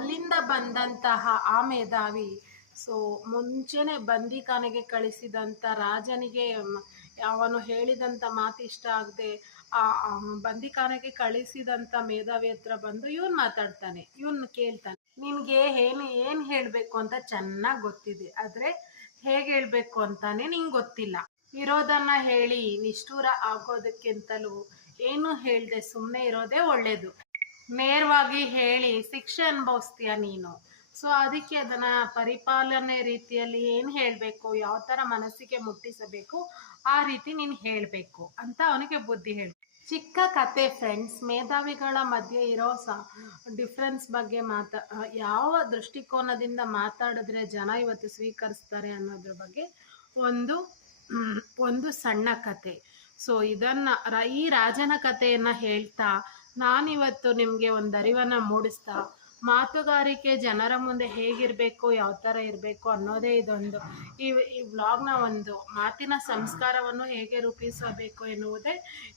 ಅಲ್ಲಿಂದ ಬಂದಂತಹ ಆ ಮೇಧಾವಿ ಸೊ ಮುಂಚೆನೆ ಬಂದಿಖಾನೆಗೆ ಕಳಿಸಿದಂಥ ರಾಜನಿಗೆ ಅವನು ಹೇಳಿದಂಥ ಮಾತು ಇಷ್ಟ ಆಗದೆ ಆ ಬಂದಿಖಾನೆಗೆ ಕಳಿಸಿದಂಥ ಮೇಧಾವಿ ಹತ್ರ ಬಂದು ಇವನು ಮಾತಾಡ್ತಾನೆ. ಇವನು ಕೇಳ್ತಾನೆ, ನಿನಗೆ ಏನು ಹೇಳಬೇಕು ಅಂತ ಚೆನ್ನಾಗಿ ಗೊತ್ತಿದೆ, ಆದರೆ ಹೇಗೆ ಹೇಳಬೇಕು ಅಂತಾನೆ ನಿಂಗೆ ಗೊತ್ತಿಲ್ಲ. ಇರೋದನ್ನ ಹೇಳಿ ನಿಷ್ಠೂರ ಆಗೋದಕ್ಕಿಂತಲೂ ಏನು ಹೇಳ್ದೆ ಸುಮ್ಮನೆ ಇರೋದೇ ಒಳ್ಳೇದು. ನೇರವಾಗಿ ಹೇಳಿ ಶಿಕ್ಷೆ ಅನುಭವಿಸ್ತೀಯ ನೀನು. ಸೊ ಅದಕ್ಕೆ ಅದನ್ನ ಪರಿಪಾಲನೆ ರೀತಿಯಲ್ಲಿ ಏನು ಹೇಳಬೇಕು, ಯಾವ ಥರ ಮನಸ್ಸಿಗೆ ಮುಟ್ಟಿಸಬೇಕು ಆ ರೀತಿ ನೀನು ಹೇಳಬೇಕು ಅಂತ ಅವನಿಗೆ ಬುದ್ಧಿ ಹೇಳಿ. ಚಿಕ್ಕ ಕತೆ ಫ್ರೆಂಡ್ಸ್. ಮೇಧಾವಿಗಳ ಮಧ್ಯೆ ಇರೋ ಡಿಫ್ರೆನ್ಸ್ ಬಗ್ಗೆ ಯಾವ ದೃಷ್ಟಿಕೋನದಿಂದ ಮಾತಾಡಿದ್ರೆ ಜನ ಇವತ್ತು ಸ್ವೀಕರಿಸ್ತಾರೆ ಅನ್ನೋದ್ರ ಬಗ್ಗೆ ಒಂದು ಸಣ್ಣ ಕತೆ. ಸೊ ಈ ರಾಜನ ಕಥೆಯನ್ನು ಹೇಳ್ತಾ ನಾನಿವತ್ತು ನಿಮಗೆ ಒಂದು ಅರಿವನ್ನು ಮೂಡಿಸ್ತಾ ಮಾತುಗಾರಿಕೆ ಜನರ ಮುಂದೆ ಹೇಗಿರಬೇಕು, ಯಾವ ಥರ ಇರಬೇಕು ಅನ್ನೋದೇ ಈ ವ್ಲಾಗ್ನ ಒಂದು ಮಾತಿನ ಸಂಸ್ಕಾರವನ್ನು ಹೇಗೆ ರೂಪಿಸಬೇಕು ಎನ್ನುವುದೇ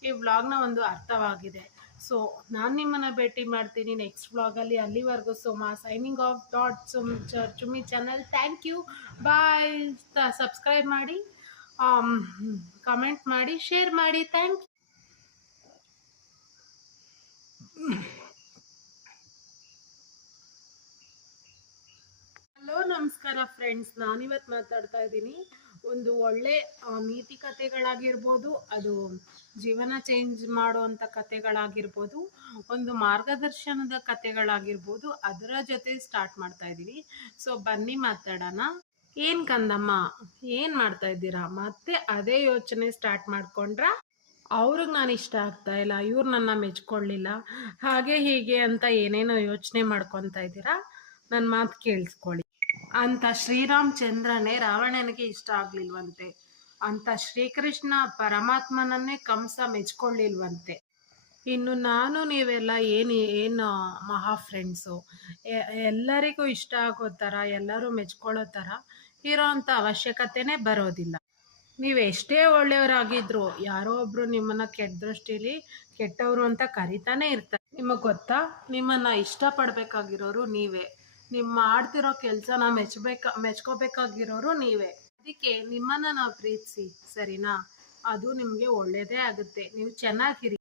ಈ ವ್ಲಾಗ್ನ ಒಂದು ಅರ್ಥವಾಗಿದೆ. ಸೊ ನಾನು ನಿಮ್ಮನ್ನು ಭೇಟಿ ಮಾಡ್ತೀನಿ ನೆಕ್ಸ್ಟ್ ವ್ಲಾಗಲ್ಲಿ. ಅಲ್ಲಿವರೆಗೂ signing off Chummi channel. Thank you, bye. Subscribe ಮಾಡಿ, ಕಮೆಂಟ್ ಮಾಡಿ, ಶೇರ್ ಮಾಡಿ. Thank you. ಹಲೋ, ನಮಸ್ಕಾರ ಫ್ರೆಂಡ್ಸ್. ನಾನಿವತ್ತು ಮಾತಾಡ್ತಾ ಇದ್ದೀನಿ ಒಂದು ಒಳ್ಳೆ ನೀತಿ ಕಥೆಗಳಾಗಿರ್ಬೋದು, ಅದು ಜೀವನ ಚೇಂಜ್ ಮಾಡುವಂಥ ಕಥೆಗಳಾಗಿರ್ಬೋದು, ಒಂದು ಮಾರ್ಗದರ್ಶನದ ಕಥೆಗಳಾಗಿರ್ಬೋದು, ಅದರ ಜೊತೆ ಸ್ಟಾರ್ಟ್ ಮಾಡ್ತಾ ಇದ್ದೀವಿ. ಸೊ ಬನ್ನಿ ಮಾತಾಡೋಣ. ಏನು ಕಂದಮ್ಮ, ಏನು ಮಾಡ್ತಾ ಇದ್ದೀರಾ? ಮತ್ತೆ ಅದೇ ಯೋಚನೆ ಸ್ಟಾರ್ಟ್ ಮಾಡ್ಕೊಂಡ್ರ? ಅವ್ರಿಗೆ ನಾನು ಇಷ್ಟ ಆಗ್ತಾ ಇಲ್ಲ, ಇವ್ರು ನನ್ನ ಮೆಚ್ಕೊಳ್ಳಿಲ್ಲ, ಹಾಗೆ ಹೀಗೆ ಅಂತ ಏನೇನೋ ಯೋಚನೆ ಮಾಡ್ಕೊತಾ ಇದ್ದೀರಾ. ನನ್ನ ಮಾತು ಕೇಳಿಸ್ಕೊಳ್ಳಿ. ಅಂತ ಶ್ರೀರಾಮಚಂದ್ರನೇ ರಾವಣನಿಗೆ ಇಷ್ಟ ಆಗ್ಲಿಲ್ವಂತೆ, ಅಂತ ಶ್ರೀಕೃಷ್ಣ ಪರಮಾತ್ಮನನ್ನೇ ಕಂಸ ಮೆಚ್ಕೊಳ್ಳಿಲ್ವಂತೆ. ಇನ್ನು ನಾನು ನೀವೆಲ್ಲ ಏನು ಮಹಾ ಫ್ರೆಂಡ್ಸು, ಎಲ್ಲರಿಗೂ ಇಷ್ಟ ಆಗೋ ಥರ, ಎಲ್ಲರೂ ಮೆಚ್ಕೊಳ್ಳೋ ಥರ ಇರೋ ಅಂಥ ಅವಶ್ಯಕತೆನೇ ಬರೋದಿಲ್ಲ. ನೀವು ಎಷ್ಟೇ ಒಳ್ಳೆಯವರಾಗಿದ್ರು ಯಾರೋ ಒಬ್ಬರು ನಿಮ್ಮನ್ನು ಕೆಟ್ಟ ದೃಷ್ಟಿಲಿ ಕೆಟ್ಟವರು ಅಂತ ಕರಿತಾನೆ ಇರ್ತಾರೆ. ನಿಮಗೆ ಗೊತ್ತಾ, ನಿಮ್ಮನ್ನು ಇಷ್ಟಪಡಬೇಕಾಗಿರೋರು ನೀವೇ, ನಿಮ್ಮ ಮಾಡ್ತಿರೋ ಕೆಲಸನ ಮೆಚ್ಕೋಬೇಕಾಗಿರೋರು ನೀವೇ. ಅದಕ್ಕೆ ನಿಮ್ಮನ್ನು ನಾವು ಪ್ರೀತಿಸಿ, ಸರಿನಾ? ಅದು ನಿಮಗೆ ಒಳ್ಳೆಯದೇ ಆಗುತ್ತೆ. ನೀವು ಚೆನ್ನಾಗಿರಿ.